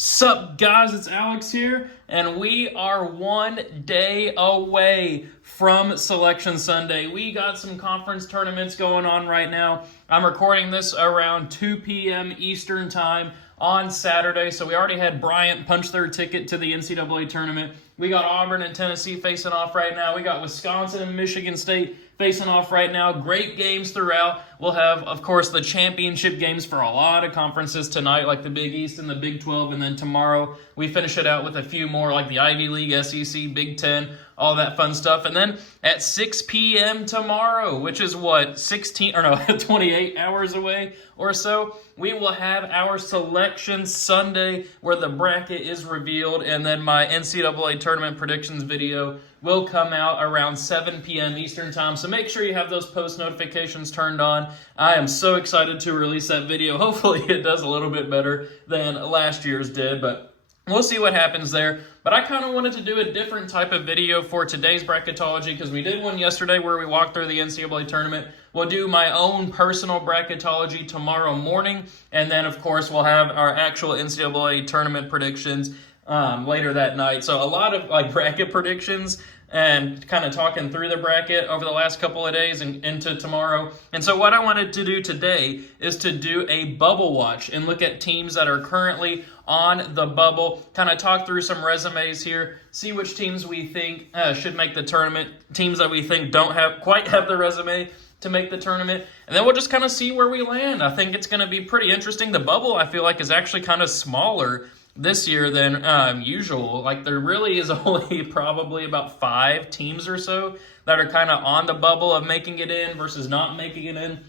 Sup guys, it's Alex here, and we are 1 day away from Selection Sunday. We got some conference tournaments going on right now. I'm recording this around 2 p.m. Eastern time on Saturday, so we already had Bryant punch their ticket to the NCAA Tournament. We got Auburn and Tennessee facing off right now. We got Wisconsin and Michigan State facing off right now. Great games throughout. We'll have, of course, the championship games for a lot of conferences tonight, like the Big East and the Big 12, and then tomorrow we finish it out with a few more, like the Ivy League, SEC, Big 10, all that fun stuff. And then at 6 p.m. tomorrow, which is 28 hours away or so, we will have our Selection Sunday where the bracket is revealed, and then my NCAA Tournament predictions video will come out around 7 p.m. Eastern time. So make sure you have those post notifications turned on. I am so excited to release that video. Hopefully it does a little bit better than last year's did, but we'll see what happens there. But I kind of wanted to do a different type of video for today's bracketology because we did one yesterday where we walked through the NCAA Tournament. We'll do my own personal bracketology tomorrow morning, and then, of course, we'll have our actual NCAA Tournament predictions later that night. So a lot of bracket predictions and kind of talking through the bracket over the last couple of days and into tomorrow. And so what I wanted to do today is to do a bubble watch and look at teams that are currently on the bubble, kind of talk through some resumes here, see which teams we think should make the tournament, teams that we think don't quite have the resume to make the tournament, and then we'll just kind of see where we land. I think it's going to be pretty interesting. The bubble, I feel like, is actually kind of smaller this year than usual. Like, there really is only probably about 5 teams or so that are kind of on the bubble of making it in versus not making it in.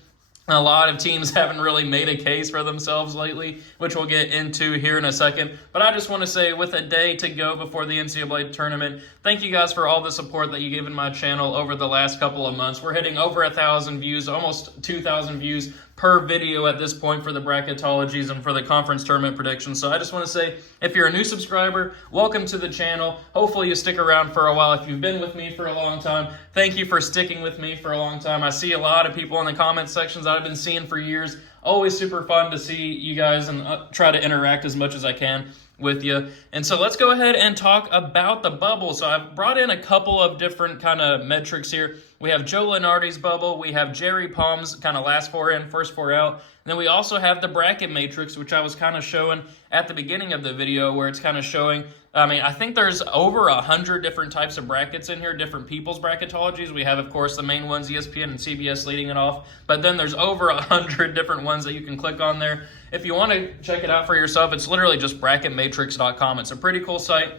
A lot of teams haven't really made a case for themselves lately, which we'll get into here in a second. But I just want to say, with a day to go before the NCAA Tournament, thank you guys for all the support that you've given my channel over the last couple of months. We're hitting over 1,000 views, almost 2,000 views per video at this point for the bracketologies and for the conference tournament predictions. So I just want to say, if you're a new subscriber, welcome to the channel. Hopefully you stick around for a while. If you've been with me for a long time, thank you for sticking with me for a long time. I see a lot of people in the comment sections that I've been seeing for years. Always super fun to see you guys and try to interact as much as I can with you. And so let's go ahead and talk about the bubble. So I've brought in a couple of different kind of metrics here. We have Joe Lunardi's bubble. We have Jerry Palm's kind of last 4 in, first 4 out. And then we also have the bracket matrix, which I was kind of showing at the beginning of the video, where it's kind of showing, I think there's over 100 different types of brackets in here, different people's bracketologies. We have, of course, the main ones, ESPN and CBS leading it off. But then there's over 100 different ones that you can click on there. If you want to check it out for yourself, it's literally just bracketmatrix.com. It's a pretty cool site.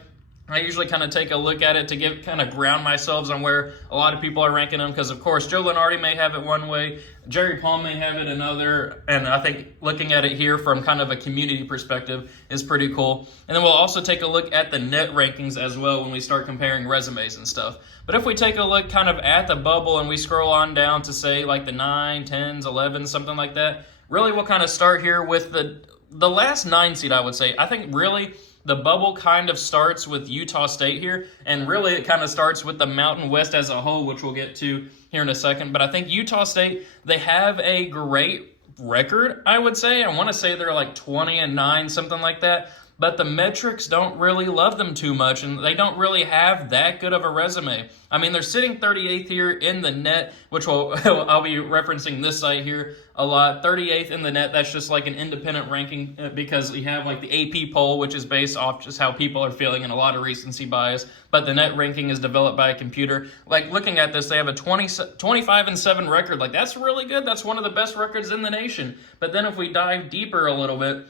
I usually kind of take a look at it to kind of ground myself on where a lot of people are ranking them, because, of course, Joe Lunardi may have it one way, Jerry Palm may have it another, and I think looking at it here from kind of a community perspective is pretty cool. And then we'll also take a look at the net rankings as well when we start comparing resumes and stuff. But if we take a look kind of at the bubble and we scroll on down to, say, like the 9, 10s, 11s, something like that, really we'll kind of start here with the last 9 seed, I would say. I think really the bubble kind of starts with Utah State here, and really it kind of starts with the Mountain West as a whole, which we'll get to here in a second. But I think Utah State, they have a great record, I would say. I want to say they're like 20-9, something like that. But the metrics don't really love them too much, and they don't really have that good of a resume. I mean, they're sitting 38th here in the net, which I'll be referencing this site here a lot. 38th in the net, that's just like an independent ranking because we have like the AP poll, which is based off just how people are feeling and a lot of recency bias. But the net ranking is developed by a computer. Like, looking at this, they have a 25-7 record. Like, that's really good. That's one of the best records in the nation. But then if we dive deeper a little bit,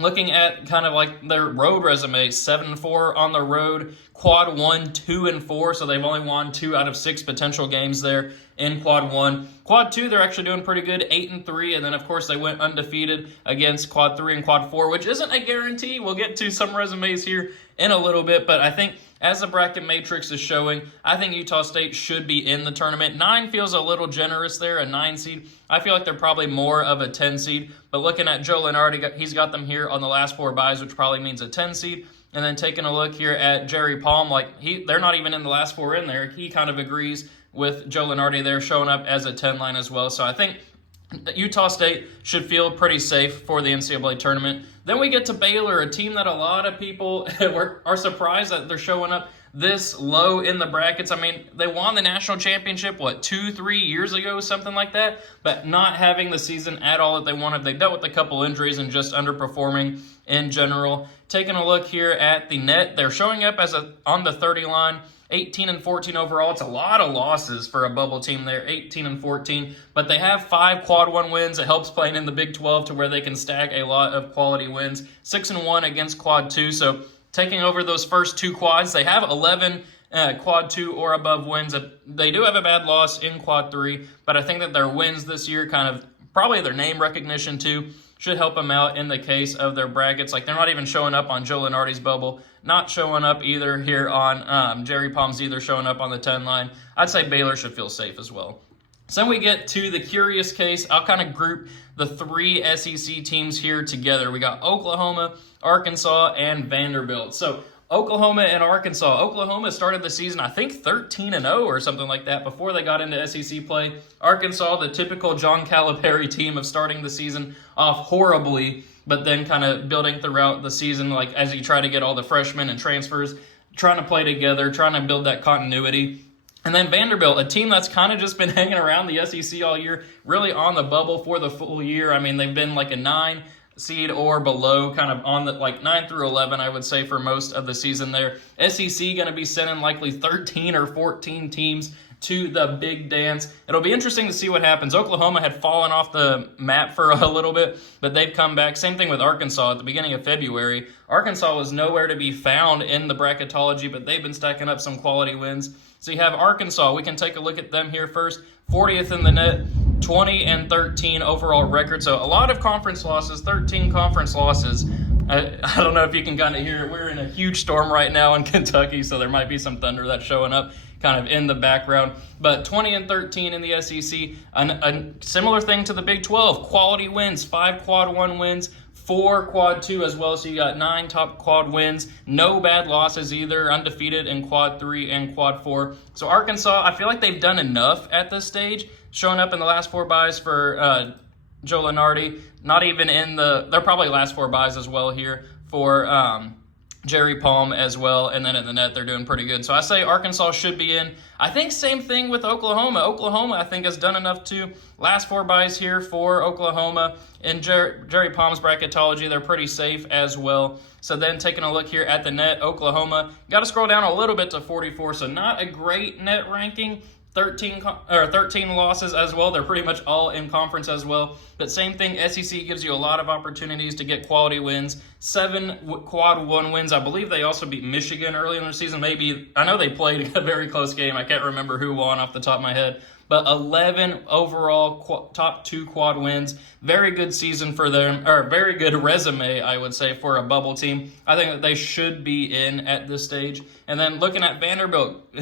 looking at kind of like their road resume, 7-4 on the road, quad 1, 2-4, so they've only won 2 out of 6 potential games there in quad 1. Quad 2, they're actually doing pretty good, 8-3, and then of course they went undefeated against quad 3 and quad 4, which isn't a guarantee. We'll get to some resumes here in a little bit, but I think as the bracket matrix is showing, I think Utah State should be in the tournament. 9 feels a little generous there, a 9 seed. I feel like they're probably more of a 10 seed. But looking at Joe Lunardi, he's got them here on the last 4 buys, which probably means a 10 seed. And then taking a look here at Jerry Palm, they're not even in the last 4 in there. He kind of agrees with Joe Lunardi there, showing up as a 10 line as well. So I think Utah State should feel pretty safe for the NCAA tournament. Then we get to Baylor, a team that a lot of people are surprised that they're showing up this low in the brackets. I mean, they won the national championship, 2-3 years ago, something like that, but not having the season at all that they wanted. They dealt with a couple injuries and just underperforming in general. Taking a look here at the net, they're showing up as on the 30 line, 18-14 overall. It's a lot of losses for a bubble team there, 18-14, but they have 5 quad 1 wins. It helps playing in the Big 12 to where they can stack a lot of quality wins. 6-1 against quad 2, so taking over those first 2 quads. They have 11 quad 2 or above wins. They do have a bad loss in quad 3, but I think that their wins this year, kind of probably their name recognition too, should help them out in the case of their brackets. Like, they're not even showing up on Joe Lunardi's bubble, not showing up either here on Jerry Palm's either showing up on the 10 line. I'd say Baylor should feel safe as well. So then we get to the curious case. I'll kind of group the 3 SEC teams here together. We got Oklahoma, Arkansas, and Vanderbilt. So Oklahoma and Arkansas. Oklahoma started the season, I think, 13-0 or something like that before they got into SEC play. Arkansas, the typical John Calipari team of starting the season off horribly, but then kind of building throughout the season, like as you try to get all the freshmen and transfers, trying to play together, trying to build that continuity. And then Vanderbilt, a team that's kind of just been hanging around the SEC all year, really on the bubble for the full year. I mean, they've been like a 9 seed or below, kind of on the 9 through 11, I would say, for most of the season there. SEC going to be sending likely 13 or 14 teams to the big dance. It'll be interesting to see what happens. Oklahoma had fallen off the map for a little bit, but they've come back. Same thing with Arkansas at the beginning of February. Arkansas was nowhere to be found in the bracketology, but they've been stacking up some quality wins. So you have Arkansas. We can take a look at them here first. 40th in the net, 20-13 overall record. So a lot of conference losses, 13 conference losses. I don't know if you can kind of hear it. We're in a huge storm right now in Kentucky, so there might be some thunder that's showing up kind of in the background. But 20-13 in the SEC, a similar thing to the Big 12. Quality wins, 5 quad 1 wins, 4 quad 2 as well, so you got 9 top quad wins. No bad losses either, undefeated in quad 3 and quad 4. So Arkansas, I feel like they've done enough at this stage, showing up in the last 4 byes for Joe Lunardi. Not even in they're probably last 4 byes as well here for Jerry Palm as well, and then in the net they're doing pretty good. So I say Arkansas should be in. I think same thing with Oklahoma. Oklahoma, I think, has done enough too. Last 4 byes here for Oklahoma. In Jerry Palm's bracketology, they're pretty safe as well. So then taking a look here at the net, Oklahoma, got to scroll down a little bit to 44, so not a great net ranking. 13 losses as well. They're pretty much all in conference as well. But same thing, SEC gives you a lot of opportunities to get quality wins. 7 quad 1 wins. I believe they also beat Michigan early in the season. Maybe, I know they played a very close game. I can't remember who won off the top of my head. But 11 overall top 2 quad wins. Very good season for them, or very good resume, I would say, for a bubble team. I think that they should be in at this stage. And then looking at Vanderbilt,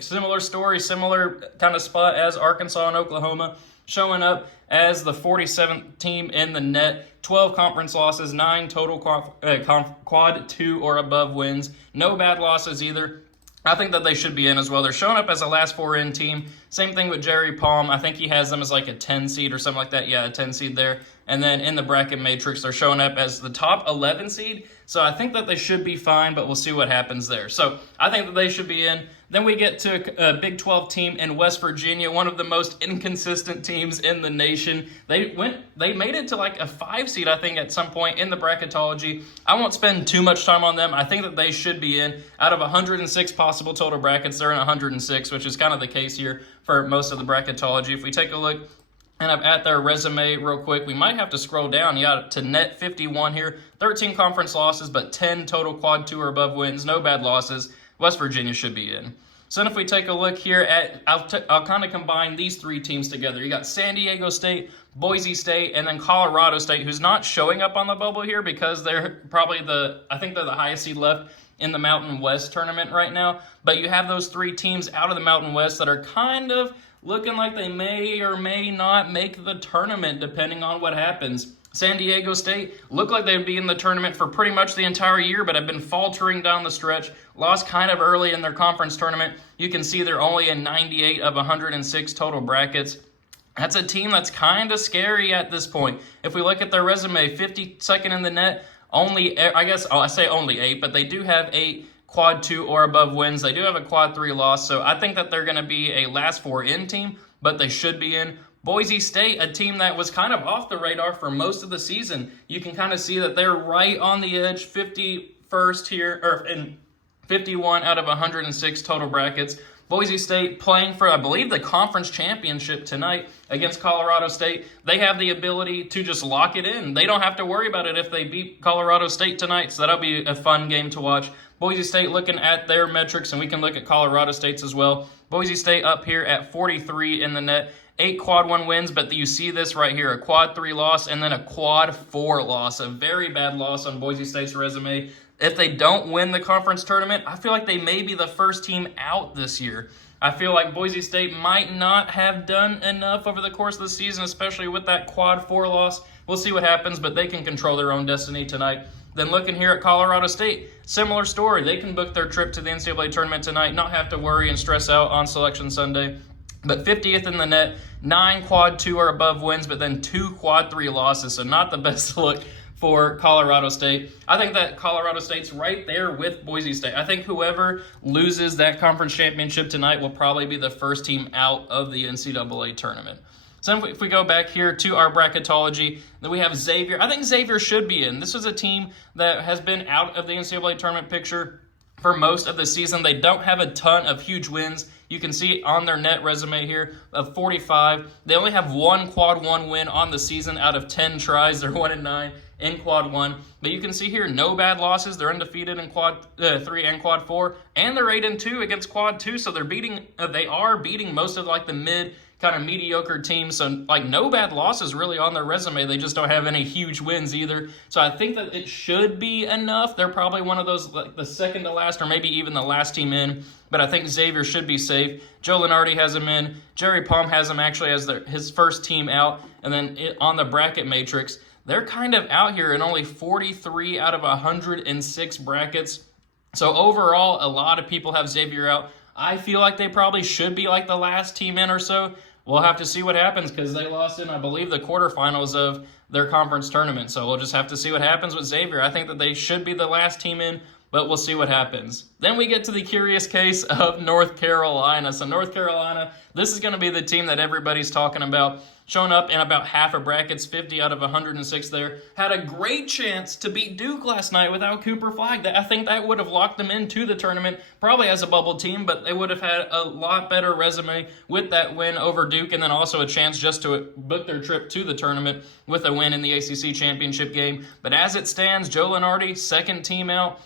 similar story, similar kind of spot as Arkansas and Oklahoma, showing up as the 47th team in the net. 12 conference losses, 9 total quad 2 or above wins. No bad losses either. I think that they should be in as well. They're showing up as a last 4 in team. Same thing with Jerry Palm. I think he has them as like a 10 seed or something like that. Yeah, a 10 seed there. And then in the bracket matrix, they're showing up as the top 11 seed. So I think that they should be fine, but we'll see what happens there. So I think that they should be in. Then we get to a Big 12 team in West Virginia, one of the most inconsistent teams in the nation. They made it to like a 5 seed, I think, at some point in the bracketology. I won't spend too much time on them. I think that they should be in. Out of 106 possible total brackets, they're in 106, which is kind of the case here for most of the bracketology. If we take a look and I'm at their resume real quick, we might have to scroll down. To net 51 here. 13 conference losses, but 10 total quad 2 or above wins. No bad losses. West Virginia should be in. So then if we take a look here at, I'll kind of combine these 3 teams together. You got San Diego State, Boise State, and then Colorado State, who's not showing up on the bubble here because they're probably I think they're the highest seed left in the Mountain West tournament right now. But you have those 3 teams out of the Mountain West that are kind of looking like they may or may not make the tournament depending on what happens. San Diego State looked like they'd be in the tournament for pretty much the entire year, but have been faltering down the stretch. Lost kind of early in their conference tournament. You can see they're only in 98 of 106 total brackets. That's a team that's kind of scary at this point. If we look at their resume, 52nd in the net, only, I guess I say only 8, but they do have 8 quad 2 or above wins. They do have a quad 3 loss, so I think that they're going to be a last 4 in team, but they should be in. Boise State, a team that was kind of off the radar for most of the season. You can kind of see that they're right on the edge, 51st here, or in 51 out of 106 total brackets. Boise State playing for, I believe, the conference championship tonight against Colorado State. They have the ability to just lock it in. They don't have to worry about it if they beat Colorado State tonight, so that'll be a fun game to watch. Boise State looking at their metrics, and we can look at Colorado State's as well. Boise State up here at 43 in the net. 8 quad 1 wins, but you see this right here, a quad 3 loss and then a quad 4 loss. A very bad loss on Boise State's resume. If they don't win the conference tournament, I feel like they may be the first team out this year. I feel like Boise State might not have done enough over the course of the season, especially with that quad 4 loss. We'll see what happens, but they can control their own destiny tonight. Then looking here at Colorado State, similar story. They can book their trip to the NCAA Tournament tonight, not have to worry and stress out on Selection Sunday. But 50th in the net, 9 quad 2 or above wins, but then 2 quad 3 losses, so not the best look for Colorado State. I think that Colorado State's right there with Boise State. I think whoever loses that conference championship tonight will probably be the first team out of the NCAA tournament. So if we go back here to our bracketology, then we have Xavier. I think Xavier should be in. This is a team that has been out of the NCAA tournament picture for most of the season. They don't have a ton of huge wins. You can see on their net resume here of 45. They only have 1 quad 1 win on the season out of 10 tries. They're 1-9 in quad 1. But you can see here, no bad losses. They're undefeated in quad 3 and quad 4. And they're 8-2 against quad 2. So they are beating most of like the mid kind of mediocre teams. So like no bad losses really on their resume. They just don't have any huge wins either. So I think that it should be enough. They're probably one of those like the second to last or maybe even the last team in. But I think Xavier should be safe. Joe Lenardi has him in. Jerry Palm has him actually as his first team out. And then on the bracket matrix, they're kind of out here in only 43 out of 106 brackets. So overall, a lot of people have Xavier out. I feel like they probably should be like the last team in or so. We'll have to see what happens because they lost in, I believe, the quarterfinals of their conference tournament. So we'll just have to see what happens with Xavier. I think that they should be the last team in, but we'll see what happens. Then we get to the curious case of North Carolina. So North Carolina, this is going to be the team that everybody's talking about. Showing up in about half of brackets, 50 out of 106 there. Had a great chance to beat Duke last night without Cooper Flagg. I think that would have locked them into the tournament, probably as a bubble team, but they would have had a lot better resume with that win over Duke, and then also a chance just to book their trip to the tournament with a win in the ACC championship game. But as it stands, Joe Lenardi, second team out.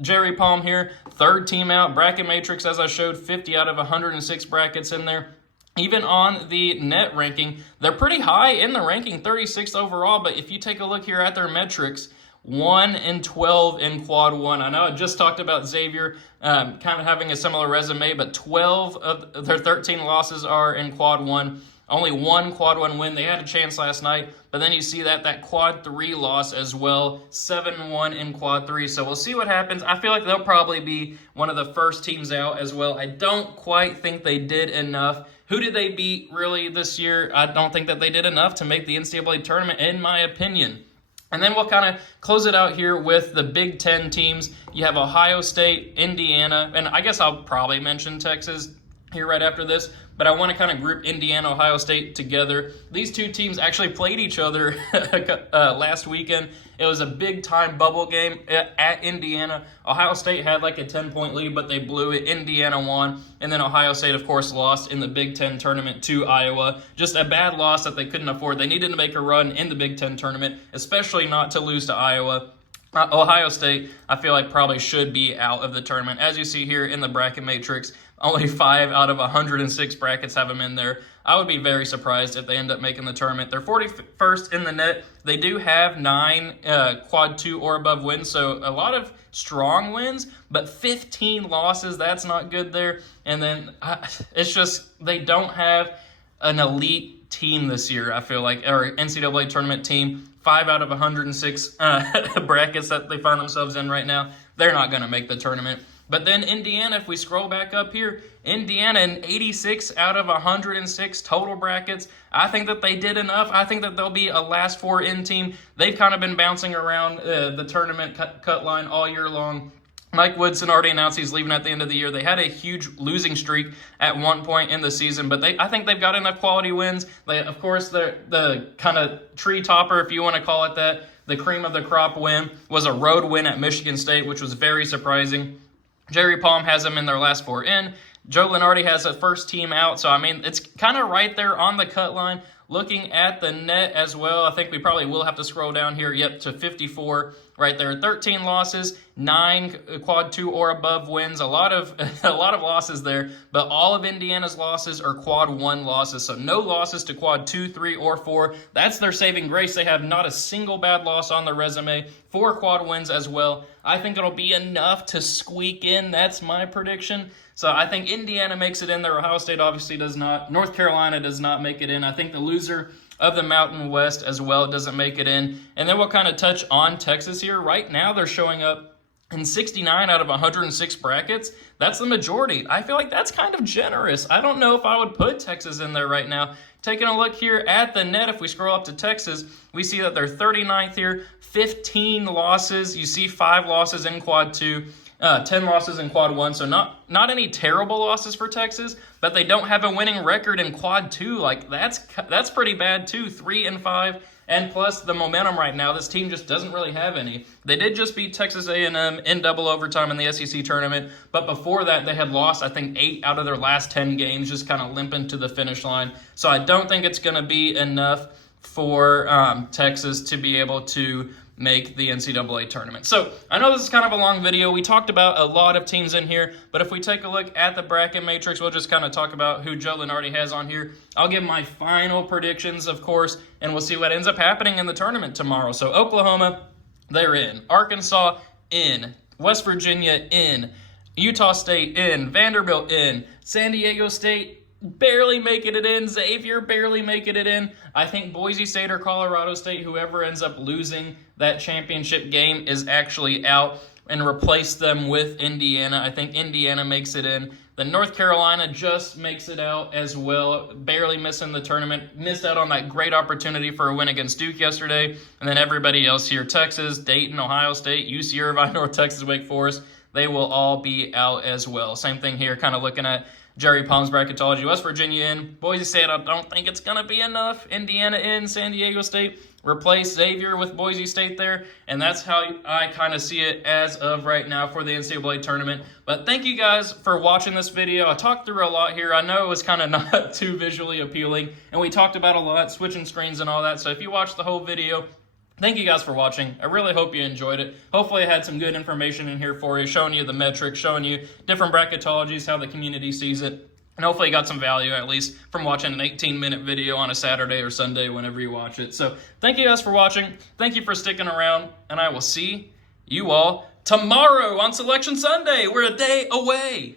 Jerry Palm here, third team out. Bracket matrix, as I showed, 50 out of 106 brackets in there. Even on the net ranking, they're pretty high in the ranking, 36th overall. But if you take a look here at their metrics, 1-12 in quad 1. I know I just talked about Xavier kind of having a similar resume, but 12 of their 13 losses are in quad 1. Only 1 quad 1 win. They had a chance last night, but then you see that quad 3 loss as well, 7-1 in quad 3. So we'll see what happens. I feel like they'll probably be one of the first teams out as well. I don't quite think they did enough. Who did they beat really this year? I don't think that they did enough to make the NCAA tournament, in my opinion. And then we'll kind of close it out here with the Big Ten teams. You have Ohio State, Indiana, and I guess I'll probably mention Texas here right after this, but I want to kind of group Indiana, Ohio State together. These two teams actually played each other last weekend. It was a big-time bubble game at Indiana. Ohio State had like a 10-point lead, but they blew it. Indiana won, and then Ohio State, of course, lost in the Big Ten tournament to Iowa. Just a bad loss that they couldn't afford. They needed to make a run in the Big Ten tournament, especially not to lose to Iowa. Ohio State, I feel like probably should be out of the tournament. As you see here in the bracket matrix, only 5 out of 106 brackets have them in there. I would be very surprised if they end up making the tournament. They're 41st in the net. They do have 9 quad 2 or above wins, so a lot of strong wins, but 15 losses, that's not good there. And then it's just they don't have an elite team this year, I feel like, or NCAA tournament team. 5 out of 106 brackets that they find themselves in right now, they're not going to make the tournament. But then Indiana, if we scroll back up here, Indiana in 86 out of 106 total brackets. I think that they did enough. I think that they'll be a last 4 in team. They've kind of been bouncing around the tournament cut line all year long. Mike Woodson already announced he's leaving at the end of the year. They had a huge losing streak at one point in the season, but I think they've got enough quality wins. Of course, the kind of tree topper, if you want to call it that, the cream of the crop win was a road win at Michigan State, which was very surprising. Jerry Palm has them in their last 4 in. Joe Lunardi has a first team out, so I mean, it's kind of right there on the cut line. Looking at the net as well, I think we probably will have to scroll down here, to 54 right there. 13 losses, 9 quad 2 or above wins. A lot of losses there, but all of Indiana's losses are quad 1 losses. So no losses to quad 2, 3, or 4. That's their saving grace. They have not a single bad loss on their resume. 4 quad wins as well. I think it'll be enough to squeak in. That's my prediction. So I think Indiana makes it in there. Ohio State obviously does not. North Carolina does not make it in. I think the loser of the Mountain West as well doesn't make it in. And then we'll kind of touch on Texas here. Right now they're showing up in 69 out of 106 brackets. That's the majority. I feel like that's kind of generous. I don't know if I would put Texas in there right now. Taking a look here at the net, if we scroll up to Texas, we see that they're 39th here, 15 losses. You see 5 losses in quad 2. 10 losses in quad 1, so not any terrible losses for Texas, but they don't have a winning record in quad 2. Like that's pretty bad too. 3-5, and plus the momentum right now, this team just doesn't really have any. They did just beat Texas A&M in double overtime in the SEC tournament, but before that they had lost I think 8 out of their last 10 games, just kind of limping to the finish line. So I don't think it's going to be enough for Texas to be able to make the NCAA tournament. So I know this is kind of a long video. We talked about a lot of teams in here, but if we take a look at the bracket matrix, we'll just kind of talk about who Joe Lunardi has on here. I'll give my final predictions, of course, and we'll see what ends up happening in the tournament tomorrow. So Oklahoma, they're in. Arkansas, in. West Virginia, in. Utah State, in. Vanderbilt, in. San Diego State, barely making it in. Xavier barely making it in. I think Boise State or Colorado State, whoever ends up losing that championship game, is actually out, and replace them with Indiana. I think Indiana makes it in. Then North Carolina just makes it out as well, barely missing the tournament. Missed out on that great opportunity for a win against Duke yesterday. And then everybody else here, Texas, Dayton, Ohio State, UC Irvine, North Texas, Wake Forest, they will all be out as well. Same thing here, kind of looking at Jerry Palm's bracketology. West Virginia in. Boise State, I don't think it's going to be enough. Indiana in. San Diego State, replace Xavier with Boise State there. And that's how I kind of see it as of right now for the NCAA tournament. But thank you guys for watching this video. I talked through a lot here. I know it was kind of not too visually appealing. And we talked about a lot, switching screens and all that. So if you watched the whole video, thank you guys for watching. I really hope you enjoyed it. Hopefully I had some good information in here for you, showing you the metrics, showing you different bracketologies, how the community sees it. And hopefully you got some value, at least, from watching an 18-minute video on a Saturday or Sunday, whenever you watch it. So thank you guys for watching. Thank you for sticking around. And I will see you all tomorrow on Selection Sunday. We're a day away.